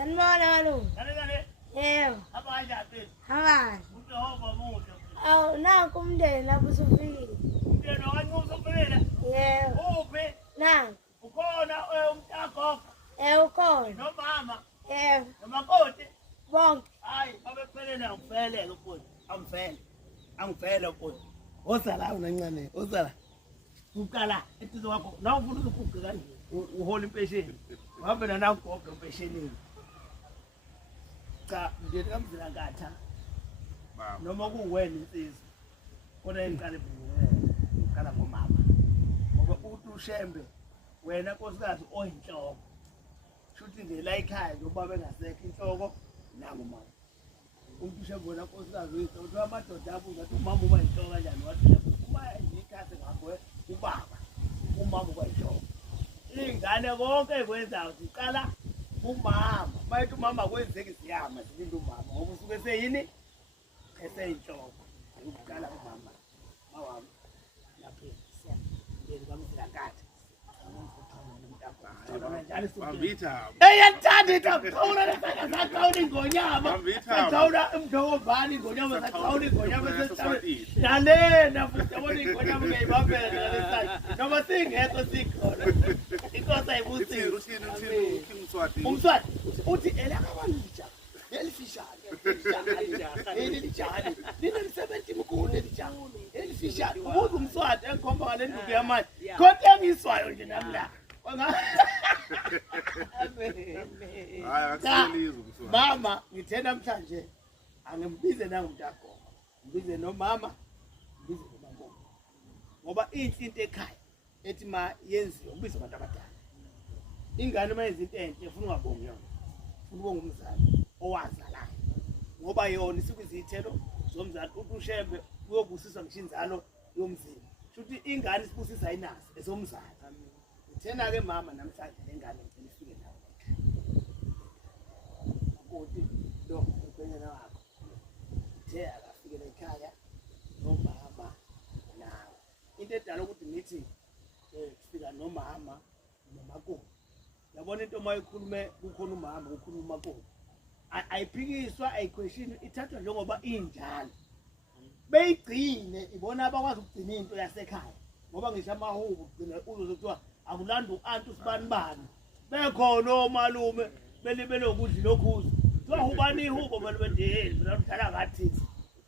Sanibona malume. Kanjani? Yebo. Abanjani? Hamba. Ujehova muhle. Awu nanku umndeni lapho usufikile. Umntwana wakhe usuphilile? Yebo. Uphi? Nanku. Ukhona umntagogo? Ukhona. Nomama? Yebo. Nomakoti? Bonke. Hayi, babephelele angifelele mfowethu. Angifele mfowethu. Osala unancane, osala. Uqala etizo wakho. Na ufuna ukuguqa kanje. Uhola impesheni. Wabe na ugogo impeshenini. Cha, nje kamzila ngatha. Noma kuwena insizwa. Kodwa engiqale ngqala ngomama. Ngoba uthi ushembe wena nkosikazi oyinhloko. Shuthi nje la ekhaya njengoba bengasekho inhloko nangu mama. Umuntu ushembe wena nkosikazi oyinhloko. Uthi amadoda abuza ukuthi umama uba yinhloko kanjani? Wathi uma ngikhathi ngakho ubaba umama uba yinhloko. Ingane konke ekwenzayo ziqala umama. Bayithi umama kwenzeki siyama silinda umama ngoba usuke seyini eseyinhloko. Ukuqala umama. Mawami. Lapha siyabeni kamzilakade. Yathanda iqawula lesaqawula ingonyama. Saqawula umdokobani ingonyama saqawula ingonyama sesithabeni. Nalena futhi yabona ingonyama ngiyibambela lesithathu. Noma singekho sikhona. Inkosi ayibusile. Umswati uthi elakabalija. Elifishane. Elifishane. Linelisebenzi mkhulu elifishane. Elifishane. Ubuza umswati engikhomba ngale nduku yamanje. Konke engiswayo nje nami la. Mama ngithe namhlanje angimbize nangumntagogo. Ngibize nomama, ngibize nomama. Ngoba into ekhaya ethi ma yenziwe ubize abantu abadala. Ingane mayenza into enhle ufuna ungabongi yona. Ufuna ubonga umzali owazalayo. Ngoba yona isikuzithelo zomzali uthi ushembe uyobusiswa ngishinzalo yomzini. Shuthi ingane isibusisa ayinazi esomzali. Thena ke mama namhlanje lengane ngicela ifike nawe. Uthi lo ubhekene wakho. Uthe akafike ekhaya nomama nawe. Into edala ukuthi ngithi kufika nomama nomakoti. Yabona into mayikhulume kukhona umama kukhuluma umakoti. Ayiphikiswa ayiquestion ithathwa njengoba injalo. Beyigcine ibona abakwazi ukugcina into yasekhaya. Ngoba ngisho amahubo ugcina uzokuthiwa akulanda uantu sibanibani bekhona omalume belibele ukudla lokhuza kuthiwa ubani ihubo balibendeli mina udala ngathi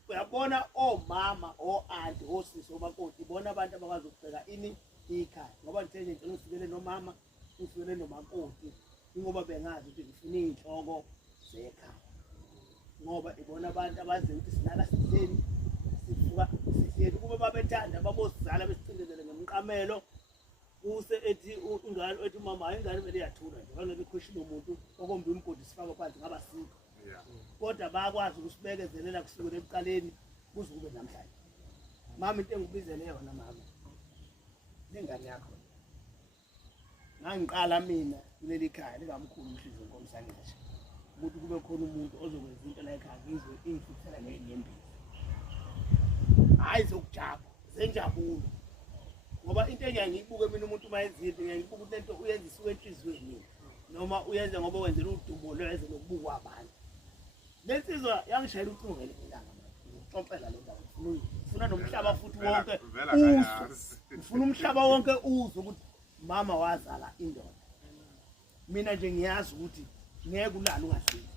uyabona omama oanti osisi omakoti ibona abantu abakwazi ukubheka ini ikhaya ngoba ngithe nje ngicela usikele nomama usikele nomakoti ngoba bengazi ukuthi ngifuna inhloko zekhaya ngoba ibona abantu abazi ukuthi sinala sitheni sifuka sitheni kube babethanda babosizala besicindezele ngemqamelo use ethi ingane ethi mama ingane vele iyathula nje ngeke iquestion umuntu okomba imgodi sifaka phansi ngaba sikho kodwa bayakwazi ukusibekezelela kusukela eqaleni kuze kube namhlanje mama into engibizele yona mama lengane yakho nangiqala mina kuleli khaya likamkhulu umhliziyo komsangisi ukuthi kube khona umuntu ozokwenza into la ekhaya ngizwe iyifuthela ngey'nyembezi hayi zokujaba zenjabulo ngoba into engiyibuke mina umuntu mayezithi ngiyibuka ukuthi lento uyenza isuke enhlizweni noma uyenza ngoba wenzela udumo lweze lokubukwa abantu lensizwa yangishayela ucingo ngelanga ngixoxela le ndaba ngifuna nomhlaba futhi wonke ngifuna umhlaba wonke uzwe ukuthi mama wazala indoda mina nje ngiyazi ukuthi ngeke ulala ungahleli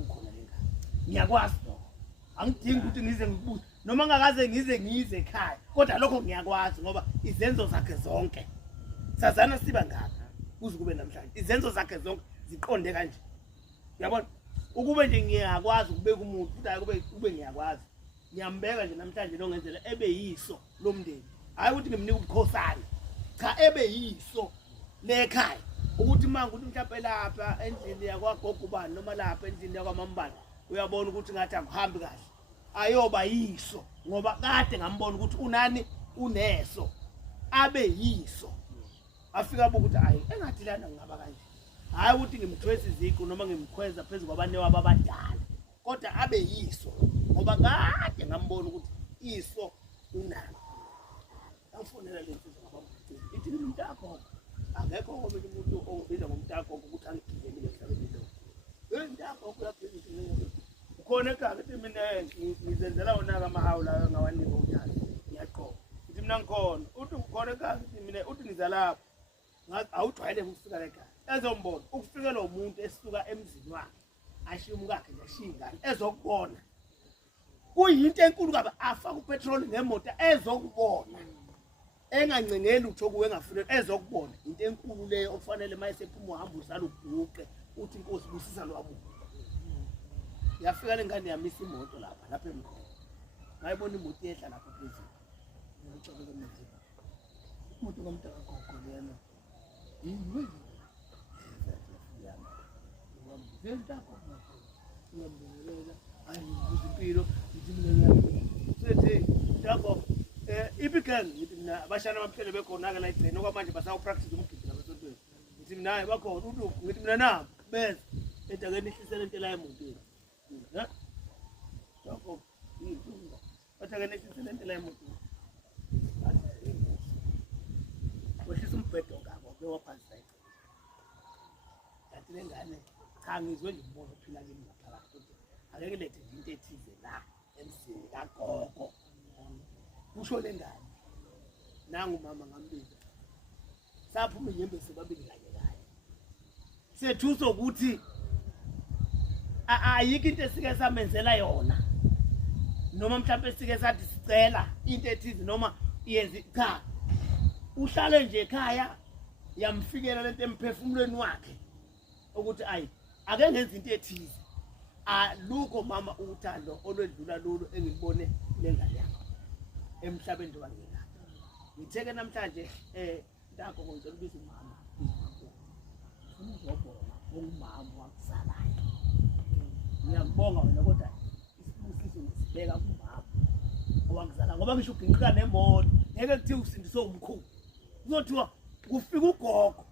ukhona lengane ngiyakwazi lokho angidingi ukuthi ngize ngibuze noma ngakaze ngize ekhaya kodwa lokho ngiyakwazi ngoba izenzo zakhe zonke sazana siba ngapha kuze kube namhlanje izenzo zakhe zonke ziqonde kanje uyabona ukube nje ngiyakwazi ukubeka umuntu futhi kube ngiyakwazi ngiyambeka nje namhlanje lo ngenzela ebe yiso lomndeni hayi ukuthi ngimnika ubukhosana cha ebe yiso lekhaya ukuthi manje ukuthi mhlawumbe lapha endlini yakwagogo ubani noma lapha endlini yakwamambala uyabona ukuthi ngathi akuhambi kahle ayoba yiso ngoba kade ngambona ukuthi unani uneso abe yiso afika ukuthi ayi engathi lana ngaba kanje hayi ukuthi ngimthwesa iziqu noma ngimkhweza phezulu kwabane wabo abadala kodwa abe yiso ngoba kade ngambona ukuthi iso unani afunela lensizwa ngabamkhulu ithi umntakho akekho omunye umuntu obiza ngomntakho ukuthi angigcine emhlabeni lo khona ekhaya ngithi mina ngizenzela wona kamahawu la ngawanika unyaka ngiyaqoqa ngithi mina ngikhona uthi ukhona ekhaya ngithi mina uthi ngiza lapha ngathi awujwayele ukufika la ekhaya ezombona ukufika lo muntu esisuka emzini wakhe ashiya umkakhe nje ashiya ingane ezokubona kuyinto enkulu kabi afaka upetrol ngemoto ezokubona engancengeli utho kuwe engafuna ezokubona into enkulu leyo okufanele mayesephuma uhamba usala ubhuqe uthi inkosi busisa lwabo yafika lengane yamisa imoto lapha emkhulu ngayibona imoto yehla lapha phezulu ngicabanga ukuthi imoto kamntaka gogo lena yini ngiyambeka hayi impilo ngithi mina sethi Jacob ibigang ngithi mina abashana abamhlele bekhona ke la igcine okwamanje basawu practice umgidi labasontweni ngithi mina hayi bakhona uDuku ngithi mina na bese edakeni ihlisele into la emotweni ha Jacob yinto edakeni ihlisele into la emotweni wehlisa umbhedo ngabo bewaphansi yathi lengane cha ngizwe nje umbona uphila kimi ngaphakathi akeke lethe into ethize la emsini kagogo kusho lengane nangu mama ngambiza saphuma inyembe sebabili kanye sethuso ukuthi ayikho into esike samenzela yona noma mhlawumbe sike sathi sicela into ethize noma iyenze cha uhlale nje ekhaya yamfikela lento emphefumulweni wakhe ukuthi ayi ake ngenza into ethize alukho mama uthando olwedlula lolo engibone lengane yakho emhlabeni wangena ngitheke namhlanje ndakho ngicela ubise umama uzobona umama wakuzalayo ngiyabonga wena kodwa isibusiso ngisibeka kumama owangizala ngoba ngisho uginqika nemoto ngeke kuthi usindiswe umkhulu uzothiwa kufika ugogo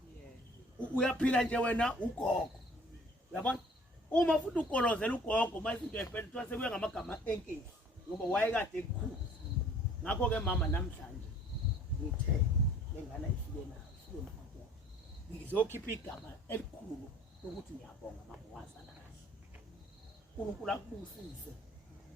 uyaphila nje wena ugogo uyabona uma futhi ukolozela ugogo mase into efela kuthiwa sekuya ngamagama enkesi ngoba wayekade ekukhulu ngakho ke mama namhlanje ngithe lengane ifike nayo ifike mfowethu ngizokhipha igama elikhulu ukuthi ngiyabonga mama wazala kahle uNkulunkulu akubusise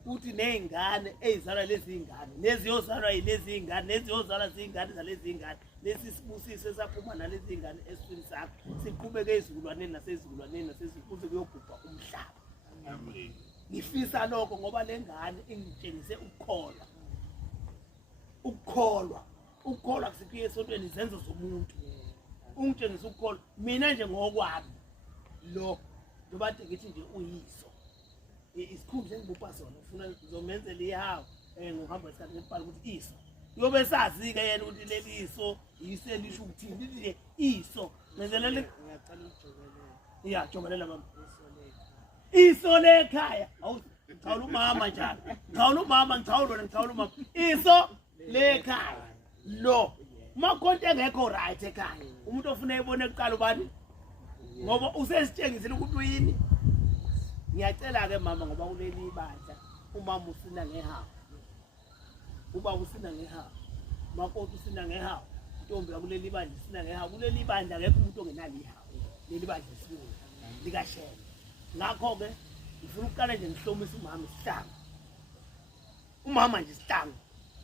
uthi nezingane ezizalwa lezi zingane neziyozalwa yilezi zingane neziyozalwa zingane zalezi zingane lesi sibusise saphuma nalezi zingane esifini sakho siqhubeke ezizukulwaneni nasezizukulwaneni nasezikuze kuyogubha umhlaba amen ngifisa lokho ngoba lengane ingitshengise ukukholwa kusipiye esontweni izenzo zomuntu ungitshengisa ukukholwa mina nje ngokwami lo ndobathi ngithi nje uyiso isikhulu sengibupha sona ufuna ngizomenzela ihawu ngohamba isikhathi ngibhala ukuthi iso yobe sazi ke yena ukuthi leli iso yiselisho ukuthini lithi nje iso ngenzela ngiyacela ujobelela jobelela mama iso lekhaya ngicawula umama njalo ngicawula umama ngicawula umama iso lekhaya lo makonke engekho right ekhaya umuntu ofuna ebone kuqala ubani ngoba usesitshengisile ukuthi uyini ngiyacela ke mama ngoba kuleli ibandla umama usina ngehawu ubaba usina ngehawu makoti usina ngehawu intombi yakuleli ibandla usina ngehawu kuleli ibandla akekho umuntu ongenali ihawu leli bandla sibona likashela ngakho ke ngifuna ukuqala nje ngihlomise umama isihlanga umama nje isihlanga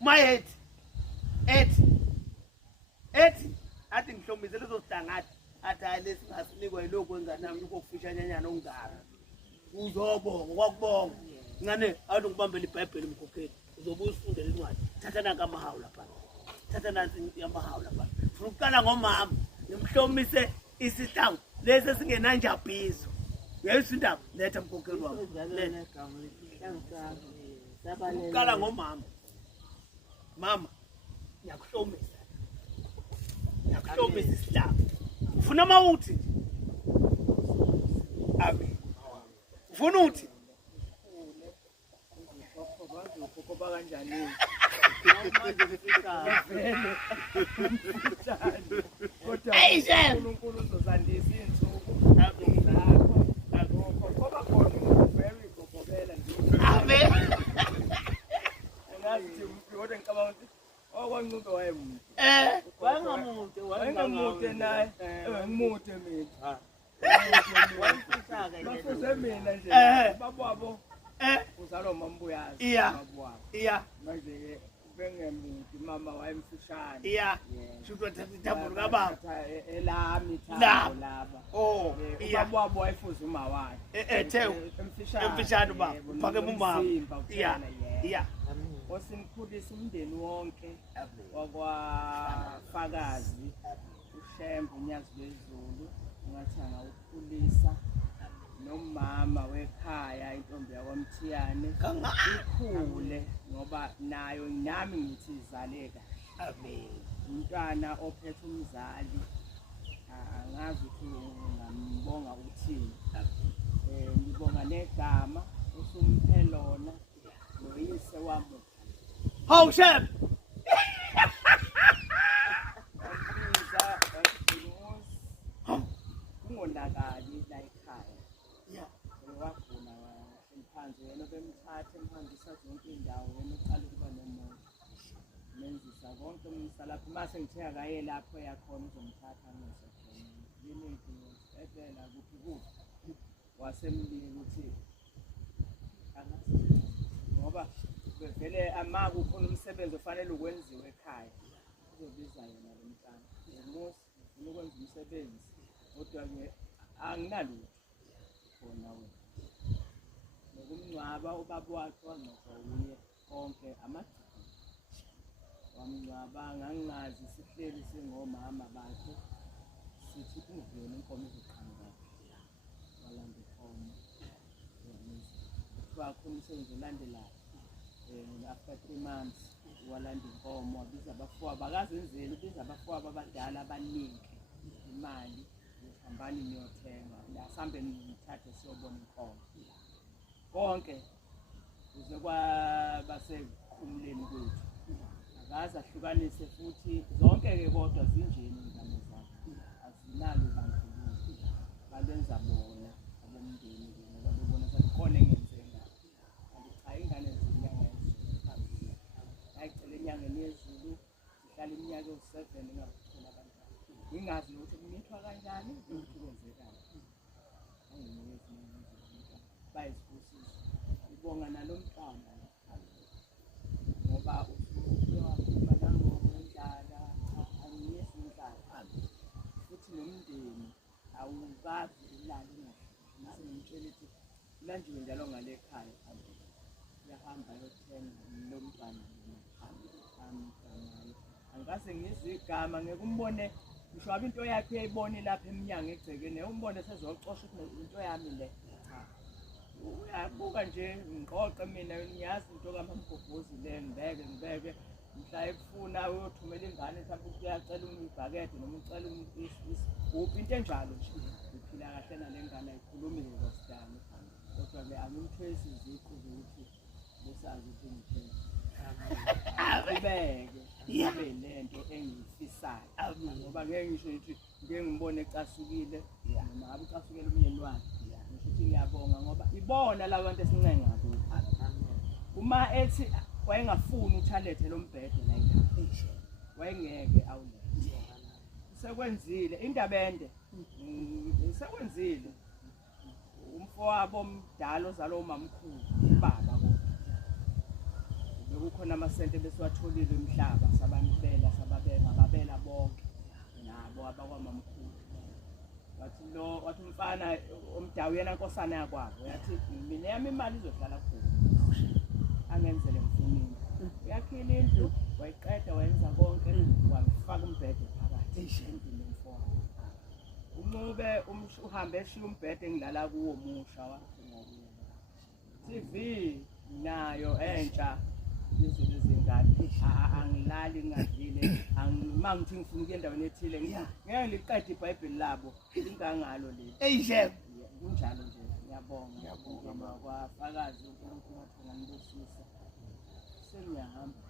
mayethi ethi athi ngihlomise lezo sihlanga athi hayi lesingasinikwa yiloko enganami ukufisha nyanyana ongara uzobonga kwakubonga ngane awuthi ngibambele iBhayibheli emkhokheli uzobe usifundele incwadi thatha nanka amahawu lapha thatha nansi yamahawu lapha ufuna ukuqala ngomama ngimhlomise isihlangu lesi singenanjabhizo uyayisindaba letha mkhokheli wami uqala ngomama mama ngiyakuhlomisa isihlangu ufuna mawuthi amen ufuna uthi ukhopha kanjani manje ngifika vele kodwa uNkulunkulu uzosandisa insuku ngakho ngoba khona very gobela nje amen ngathi kodwa ngicabanga ukuthi okwanqube wayemuntu wayengamude naye ngimude mina mina nje bababo uzalwa uMambuyazi iya babwabo iya manje ke bengemude mama wayemfishane iya shuthi wathatha ithambo likababa elami La. thambo laba oh iya ubaba wayefuza uma wakhe ethe emfishane ubaba uphakeme umama iya iya osimkhulisa umndeni wonke wakwafakazi uShembe uNyazi lwezulu ngathi angawukhulisa nomama wekhaya intombi yakwaMthiyane ikhule ngoba nayo nami ngithi izaleka amen umntwana ophethe umzali angazi ukuthi ngambonga uthini ngibonga negama usumphe lona noyise wami hawu Shem ungonakali la ekhaya yeah wagula emphansi wena bemthatha emhambisa zonke indawo wena uqala ukuba nemoto menzisa konke umisa lapho mase ngithenga kaye lapho yakhona uzomthatha ngise khona yinithi esibhedlela kuphi kuphi wasemlini ukuthi ngoba vele amaku ukhona umsebenzi ofanele ukwenziwe ekhaya uzobiza yena lo mntana umusi ufuna ukwenza umsebenzi kodwa ke anginalutho khona wena nokumngcwaba ubaba wakhe wangcwaba uye konke amagciko wamngcwaba ngangazi sihleli singomama bakhe sithi kuvele inkomo izoqhamuka walanda inkomo kuthiwa khona umsebenzi olandelayo after 3 months walanda inkomo wabiza abafowabo akazenzeli ubiza abafowabo abadala abaningi imali hambani niyothenga asambe nithathe siyobona inkomo konke kuze kwabasekhumuleni kwethu akaze ahlukanise futhi zonke ke kodwa zinjeni ingane zakhe azinalo bandlululo balenza bona abomndeni ngoba bebona sakhona engenzenga cha ingane zinyanga eziphansi ayicela enyangeni yezulu sihlala iminyaka ewu7 engakuthola abantwana ingazi ukuthi kumithwa kanjani ukuthi kwenzekani bayisibusiso ibonga nalomntwana ngoba usuwakhuluma nangokundlala angiyesi indlala futhi nomndeni awukazi ulala ungahlali ngimtshela ukuthi ulanjiwe njalo ngale ekhaya uyahamba yothenga lomntwana angikaze ngizwe igama ngeke umbone ngisho wabe into yakhe uyayibona lapha eminyango egcekeni umbone sezocosha ukuthi into yami le uyabuka nje ngiqoqe mina ngiyazi into kaMamgobhozi le ngibeke mhla ekufuna uyothumela ingane mhlawumbe uyacela ibhakede noma ucela isigubhu into enjalo nje uphila kahle nale ngane ayikhulumile ngosidani kodwa ke angimthwesi iziqu zokuthi besazi ukuthi ngithini abeke yabe lento engiyifisayo ngoba ngeke ngisho ukuthi ngeke ngibone ecasukile noma ngabe ucasukile umyeni wakhe ngisho ukuthi ngiyabonga ngoba ibona labantu esincenga ngabo uma ethi wayengafuni uthalethe lo mbhedo la ekhaya wayengeke awulethe sekwenzile indaba ende sekwenzile umfowabo omdala ozalo umamkhulu ubaba kodwa bekukhona amasente besiwatholile umhlaba sabamibela sababeka babela bonke nabo abakwamamkhulu wathi umfana omdawu yena nkosana yakwabo yathi mina yami imali izohlala khona angenzele mfunini uyakhila indlu wayiqeda wayenza konke wafaka umbhede phakathi endlini yomfowabo uncube uhambe eshiya umbhede engilala kuwo musha wathi ngokuya TV nayo entsha izulu izingane angilali ngadlile mangithi ngifuna ukuya endaweni ethile ngeke ngiliqede iBhayibheli labo ingangalo le eyidlebe kunjalo nje ngiyabonga kwafakazi uNkulunkulu wathona ngibusisa sengiyahamba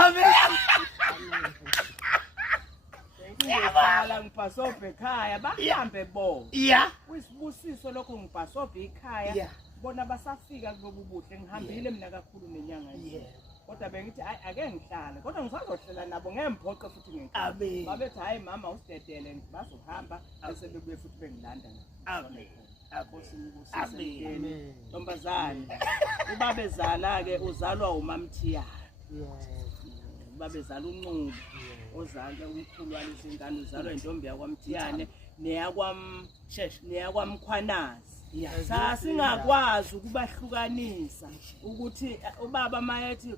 amen ngiyabala ngibhasobhe ekhaya bahambe bona yeah kuyisibusiso lokho ngibhasobhe ekhaya bona basafika kulobu buhle ngihambile mina kakhulu nenyanga nje kodwa bengithi ake ngihlale kodwa ngisazohlela nabo ngemphoqe futhi ngekhaya babethi hayi mama usidedele bazohamba bese bebuye futhi bengilanda amen Amen. Ntombazane. Ubabezala ke uzalwa umamthiyana. Ubabezala uNcubo. Ozala umkhulu walezi ngane uzalwa intombi yakwamthiyane neyakwamkhwanazi. Sasingakwazi ukubahlukanisa ukuthi ubaba mayethi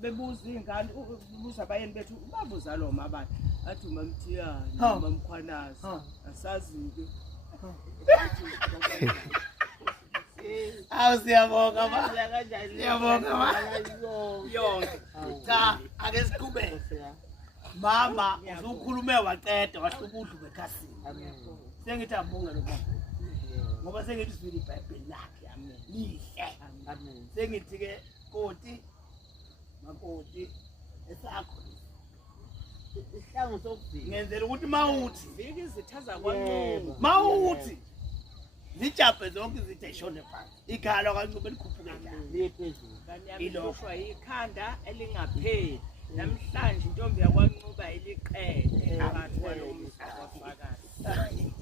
bebuza ingane ubuza abayeni bethu ubaba uzalwa umabani athi umamthiyane umamkhwanazi asazi-ke. Awu siyabonga ba. Siyabonga ba. Yonke. Cha, ake siqhubeke. Mama usukhulume waqeda wahluka udlu bekhasini. Sengithi abonga lo baba. Ngoba sengithi sivile iBhayibheli lakhe. Amen. Lihle. Amen. Sengithi ke Koti makoti esakho. Isihlangu sokuvika. Ngenzela ukuthi mawuthi Viki izithaza kwaNcubo. mawuthi zijabhe zonke izithe ishone phansi. Ikhala kwaNcubo elikhuphuke njalo. Liye phezulu. Kanyamhlushwa ikhanda elingapheli. Namhlanje intombi yakwaNcuba iliqede phakathi kwalo mhlaba wafakazi.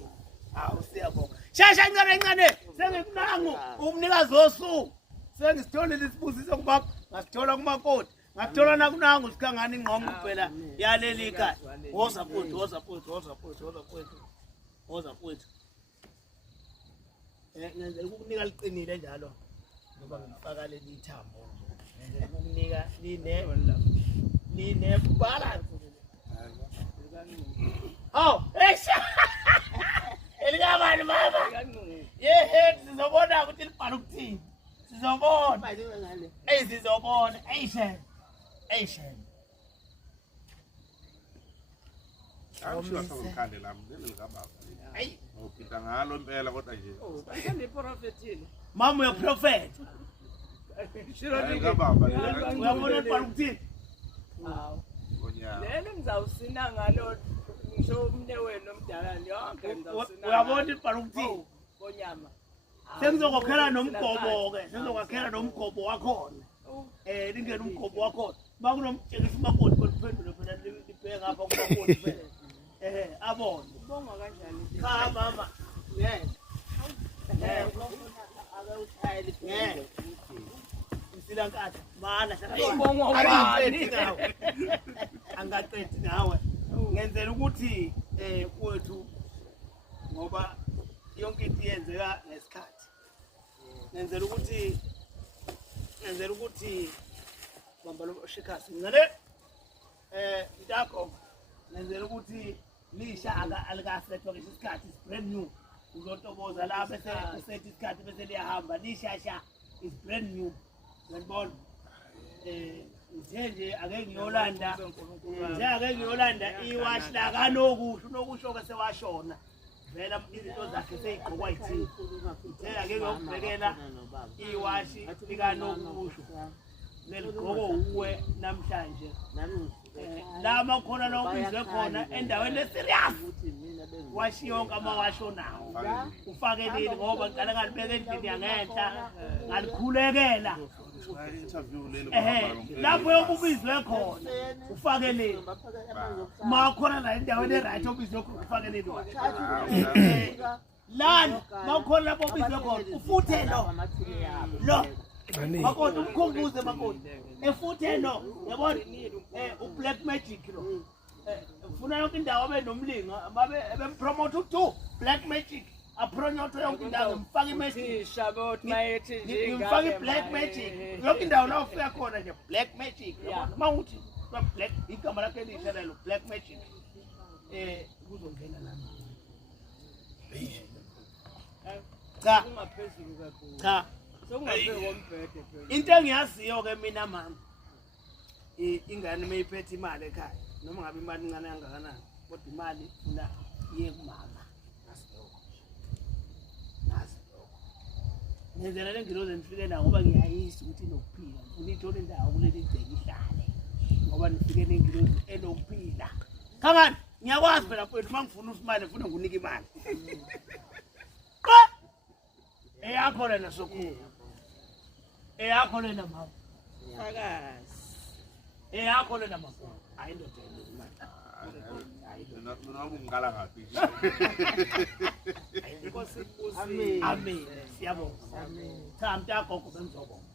Awu siyabonga. Shasha ncane sengikunangu umnikazi wosuku. Sengisitholile isibusiso kubaba, ngasithola kumakoti. Ngathola nakunangu sikhangana ingqondo phela yaleli ikhaya. Woza futhi. Ngenzela ukukunika liqinile njalo. Ngoba ngifaka leli thambo. Ngenzela ukukunika line balance. Oh, esha. Elikabani mama? Yehe sizobona ukuthi libhala ukuthini. Sizobona. Sizobona. Ayishen. Angishasa ngikhande lami lelikababa. Ayi. Ngipita ngalo impela kodwa nje. Bathanda iprofethini. Mama uya prophet. Elikababa Uyabona libhala ukuthini? Hawu. ngonyaka. Leli ngizawusina ngalo ngisho umne wenu omdala yonke ngizawusina. Uyabona libhala ukuthini? Ngonyama. Sengizokhokhela nomgobo ke. Sengizokhokhela nomgobo wakhona. Lingena umgobo wakhona. Bakunomtshengisa umakoti koliphendule phela libheke ngapha kumakoti phela. Abone. Ubonga kanjani? Cha mama. Msilankatha mana angaqedi ngawe ngenzela ukuthi kwethu ngoba yonke into iyenzeka ngesikhathi ngenzela ukuthi bamba lo shikhasi ngale ndakho ngenzela ukuthi lisha alikasethwa ngisho isikhathi is brand new uzotoboza la bese usethi isikhathi bese liyahamba lishasha is brand new ngibona nje ake ngiyolanda iwash la kanokusho unokusho ke sewashona vela izinto zakhe seyigqokwa yithini ake ngiyokubhekela iwashi likanokusho leligqoko uwe namhlanje la makhona lokuzwe khona endaweni eserious washiyonke amawasho nawo ufakelile ngoba ngicela ngalibeka endlini yangenhla ngalikhulekela Interview leli lapho yokubizwe khona ufakelile makhona la endaweni eright obizwe khona ufakelile lana makhona lapho obizwe khona ufuthe lo makoti umkhumbuze makoti efuthe no yabona ublack magic lo ufuna yonke indawo abe nomlinga babe bempromote u2 black magic apronyoto yonke indawo mfaka imagic Shabot mayethi nje ngifaka iblack magic yonke indawo la ufika khona nje black magic yabona mawuthi black igama lakhe elisha lelo black magic kuzongena lana cha ungaphezulu kakhulu. cha Sokungabheka ombhede phela. into engiyaziyo ke mina mama ingane mayiphethe imali ekhaya noma ngabe imali incane kangakanani kodwa imali ufuna iye kumama nasilokho ngenzela lengiloze nifike la ngoba ngiyayisa ukuthi inokuphila ufuna ithole indawo kuleli ibheki ihlale ngoba nifike nengilozi enokuphila kangani ngiyakwazi phela mfowethu mangifuna usimali ufuna ngikunike imali eyakho lena sokhulu eyakho lena mama Phakazi. eyakho lena mama hayi ndoda noma ungikala ngaphi Inkosi ibusi. Amen. Amen. Siyabonga. Cha mntagogo bengizobonga.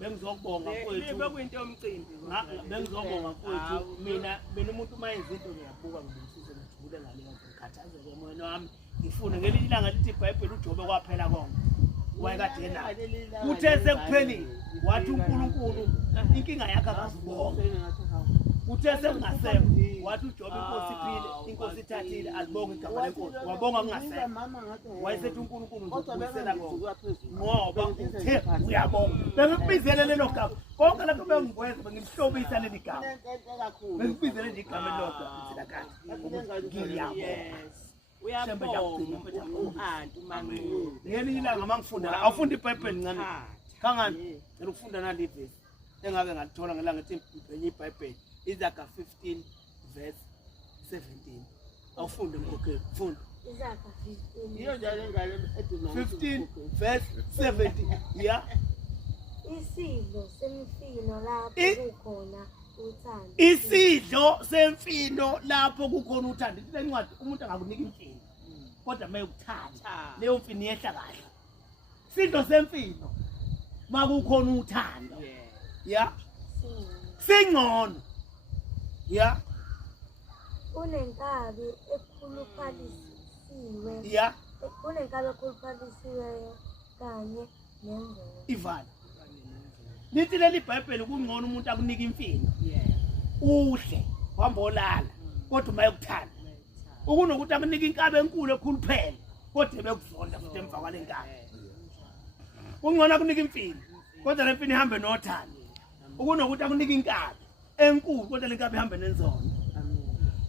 Bengizobonga mfowethu. Bekuyinto yomcimbi. Bengizobonga mfowethu. Mina umuntu mayenza into ngiyabuka ngibusise ngijule ngaleyo nto ngikhathazeke emoyeni wami. Ngifune ngelinye ilanga lithi iBhayibheli uJobe kwaphela konke. Wayekade yena. Kuthe sekuphelile wathi uNkulunkulu inkinga yakhe akazibonga. Uthe sengasekho wathi uJobe inkosi iphile inkosi ithathile azibonga igama lenkosi wabonga kungasekho wayesethi uNkulunkulu ngizobuyisela konke ngoba uthe uyabonga bengikubizele lelo gama konke lapho bengikwenza bengimhlobisa leli gama bengikubizele nje igama elilodwa ngizilakade ngiyabonga uyabonga umuntu uManqulu ngelinye ilanga mangifunda awufunda iBhayibheli ncane kangani ngicela ukufunda nali verse engake ngalithola ngelanga ethi ngibhenye iBhayibheli Izaga 15 verse 17 awufunde mkhokheli funda Izaga 15 Iyo njalo engane eduma 15 verse 17 yeah Isidlo semifino lapho kukhona uthando Isidlo semfino lapho kukhona uthando le ncwadi umuntu angakunika imfino kodwa mayekuthanda leyo mfino yehla kahle Isidlo semfino makukhona uthando yeah singcono yeah Kunenkabi ekhuluphalisiwe yeah kunenkabi ekhuluphalisiweyo kanye nemvelo Ivana Lithi leli iBhayibheli kungcono umuntu akunika imfino uhle wambolala kodwa mayekuthanda ukunokuthi akunika inkabe enkulu ekhuluphele kodwa bekuzonda futhi emva kwalenkabe kungcono akunika imfino kodwa le mfino ihambe nothando ukunokuthi akunika inkabe enkulu kodwa lenkabe ihambe nenzondo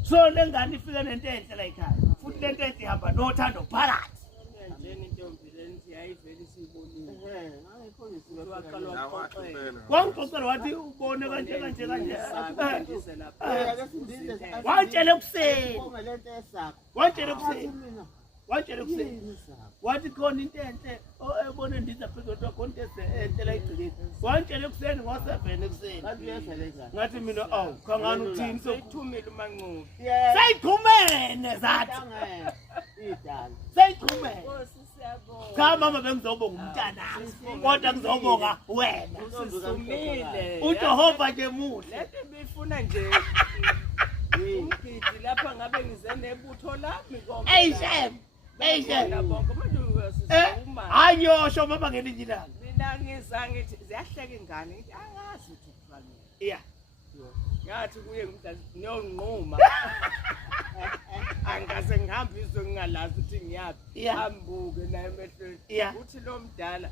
so lengane ifike nento enhle la ekhaya futhi lento enhle ihamba nothando phakathi njeni intombi leni ayiveli sibonile wangixoxela wathi ubone kanje watshela ekuseni wathi khona into enhle ebone ndiza phezulu contest enhle la igcikile watshela ekuseni ngo7 ekuseni ngathi mina awu khangani uthini sokuthumela uManqulu sayiqhumene zathi sayiqhumene cha mama bengizobonga umntana kodwa ngizobonga wena sisumile uJehova nje muhle lethi bifuna nje umgidi lapha ngabe ngize nebutho lami konke eyishem bonke manje uyasisuma anyosho mama ngelinye ilanga mina ngizangithi ziyahleka ingane ngithi angazi ukuthi kufanele yeah ngathi kuye ngiyonquma angase ngihambe izwe ngingalazi ukuthi ngiyaphi ambuke naye emehlweni uthi lo mdala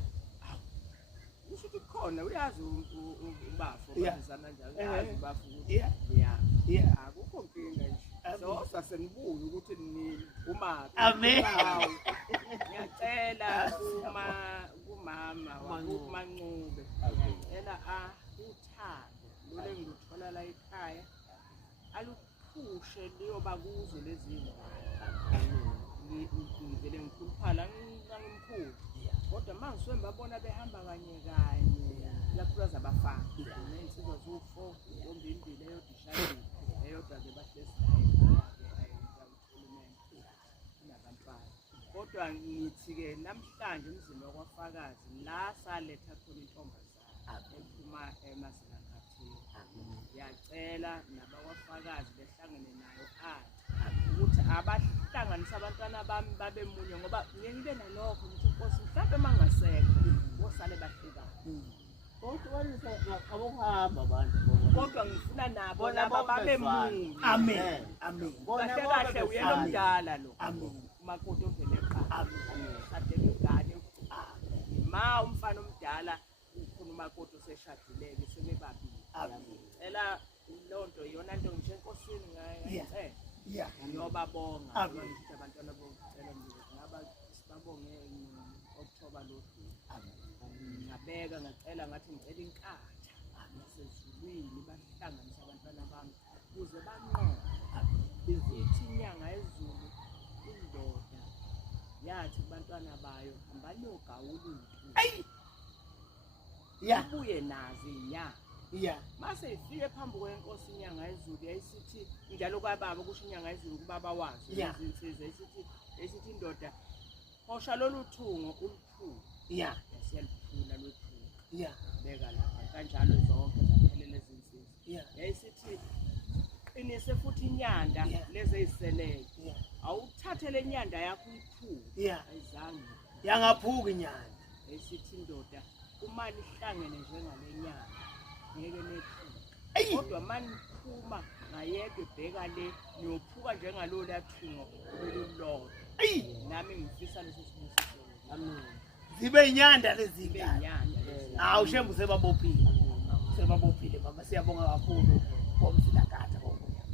usho ukuthi khona uyazi ubafo bazana njalo uyazi ubafo ukuthi yeah akukho nkinga nje so sasengibuye ukuthi nini uma amen ngiyacela kumama wakuManqube ngiyacela uthando lole ngiluthola la ekhaya aluphushe liyoba kuzo lezi ngane ngivele ngikhuluphala ngimkhulu kodwa manje babona behamba kanye lapho abafana nensizwa zo4 ombimbili eyodishayile eyodwa ke bahlezi nabantwana kodwa ngithi ke namhlanje umzimba kwaFakazi la saletha khona intombazana ephuma emasilakathini ngiyacela nabakwaFakazi behlangene nayo ukuthi abahlanganisa abantwana bami babe munye ngoba ngibe nalokho ngithi Nkosi mhlawumbe mangasekho wosale bahlika kodwa ngifuna nabo laba babe munye amen kahle uyena omdala lo umakoti ovele shadele ingane ma umfana omdala ukhona umakoti oseshadileke sebebabili ela lonto iyona nto ngisho enkosini ngaye ngiyobabonga abantwana bokucela ngaba sibabonge October lo ngabeka ngacela ngathi ngicela inkatha nasezulwini bahlanganisa abantwana bami kuze banqobe bezithi inyanga ezulu indoda yathi kubantwana bayo hambanyogawulutho ubuye nazi inyanga mase ifike phambi kwenkosi inyanga ezulu yayisithi njalo kwababa kusho inyanga ezulu kubaba wazo izinsizwe esithi indoda Hosha lolu thungo uluphuka. ya Siyaliphula lwethungo. ya Beka lapha kanjalo zonke zaphelele izinsiza. ya Yayisithi inise futhi inyanda Yeah. lezi eziselele. ya Awuthathe le nyanda yakho uyiphuke. Yeah. Ayizange. yangaphuka inyanda Yayisithi indoda umali ihlangene njengale nyanda. Ngeke nephuke. Eyi. Kodwa manje phuma ngayeke bheka le niyophuka njengalo lathungo lolulodwa. ayi Nami ngifisa leso sibusiso. amen zibe inyanda lezi ngane Benyanda. hawu shembu sebabophile mama siyabonga kakhulu bomsilakatha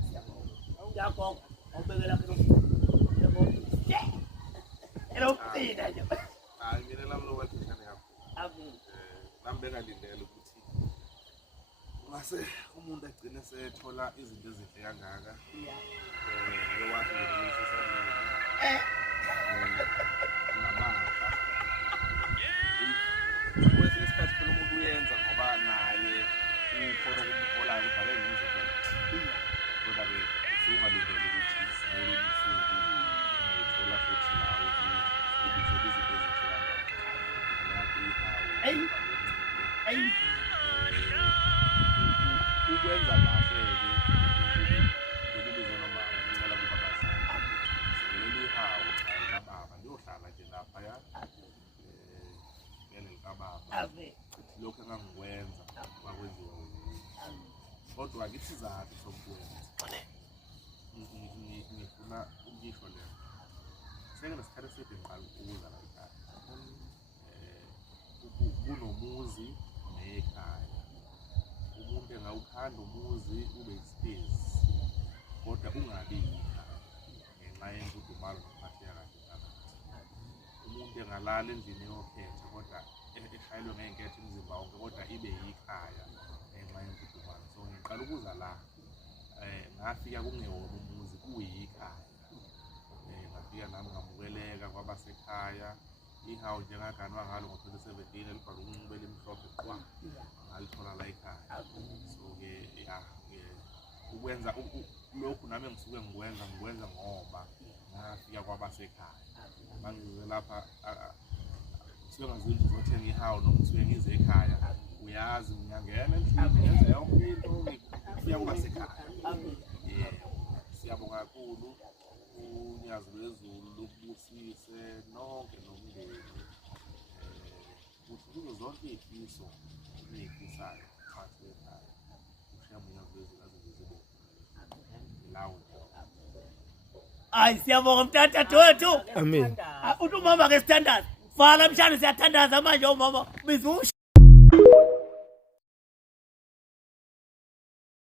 siyabonga yagogo awubekela hello phina nje hayi mina lami lokwetheshane yakho amen nami bengalindele ukuthi ungase umuntu agcine sethola izinto ezinhle kangaka ewathi namandla kwesinye isikhathi phela umuntu uyenza ngoba naye ukhona okumholayo ukuthi ake ngenze kodwa-ke usungalindele ukuthi zibone usuku ungayithola futhi nawe ukuthi izinto ezinhle Eyi. ayi ukwenza kahle-ke ngikubize noma ukucela kubabazali sikelele ihawu kababa liyohlala nje laphaya vele likababa amen ukuthi lokhu engangikwenza kwakwenziwa kodwa-ke isizathu sokukwenza ngifuna ukisho le senginesikhathi eside ngiqala ukuza la ekhaya kunomuzi nekhaya umuntu engawukhanda umuzi ube ispace kodwa ungabi yikhaya ngenxa yenkudumalo nokuphatheka kahle phakathi umuntu engalala endlini eyokhetha kodwa eshayelwe ngey'nketho umzimba wonke kodwa ibe yikhaya ngenxa yenkudumalo so ngiqala ukuza la ngafika kungewona umuzi kuyikhaya ngafika nami ngamukeleka kwabasekhaya ihawu njengaganwa ngalo ngo-2017 elibhalwe ukunxibela imhlophe qwa ngalithola la ekhaya so-ke ya ukwenza lokhu nami engisuke ngikwenza ngoba ngafika kwabasekhaya mangize lapha kusuke ngazindlu zothenga ihawu noma kusuke ngize ekhaya uyazi ngiyangena endlini ngenze yonke into ngifika kwabasekhaya siyabonga kakhulu unyazi lwezulu lukubusise nonke nomndeni ukuthi kuzo zonke iy'fiso eniy'fisayo phakathi kwekhaya ushiyama unyazi lwezulu azizizibo lawo hayi siyabonga mntatha wethu Amen. uthi umama ke sithandaza vala mshana siyathandaza manje umama bizusho